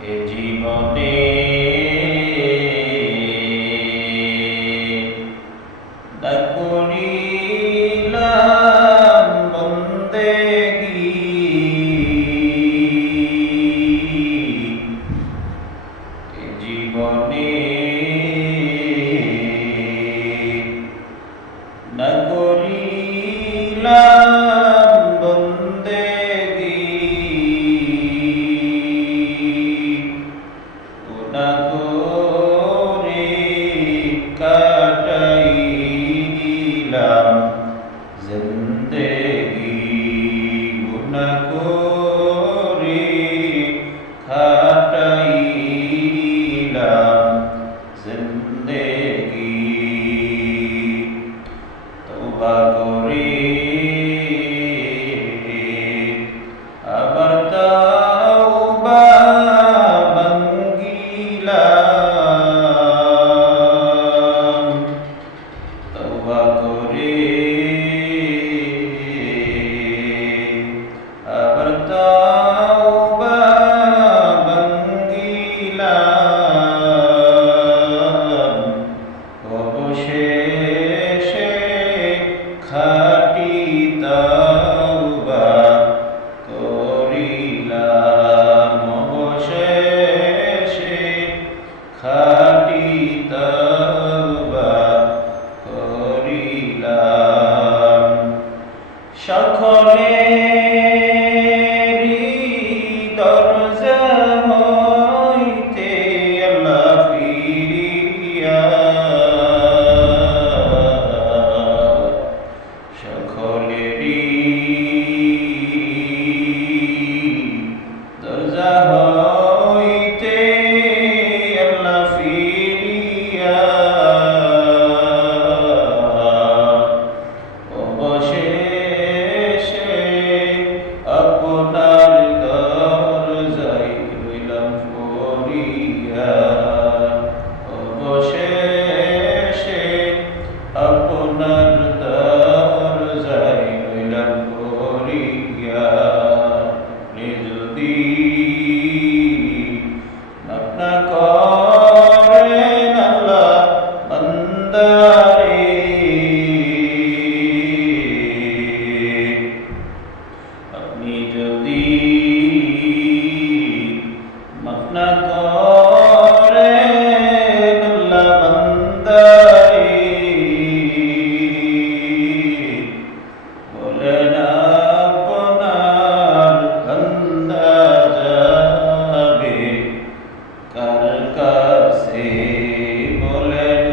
এ জীবনে না করিলাম বন্দেগী, এ জীবনে না করিলাম বন্দেগী, গুনাহ করে কাটাইলাম জিন্দেগি, গুনাহ করে কাটাইলাম জিন্দেগি। তওবা করে আবার তওবা ভাঙ্গিলাম, তওবা করে আবার তওবা ভাঙ্গিলাম, অবশেষে খাঁটি তওবা করিলাম, অবশেষে খাঁটি তওবা করিলাম। সকলেরই দরজা হইতে আল্লাহ ফিরিয়া, সকলেরই দরজা হইতে আল্লাহ ফিরিয়া, অবশেষে আপনার দরজায় রইলাম পড়িয়া, অবশেষে আপনার দরজায় রইলাম পড়িয়া। যদি মাফ না করেন আল্লাহ বান্দারে, আপনি যদি মাফ না করেন আল্লাহ বান্দারে, বলেন আপনার বান্দা যাবে কার কাছে, বলেন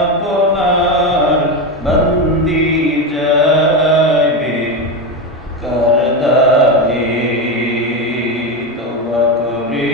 আপনার বান্দি যাবে কার দ্বারে। তওবা করে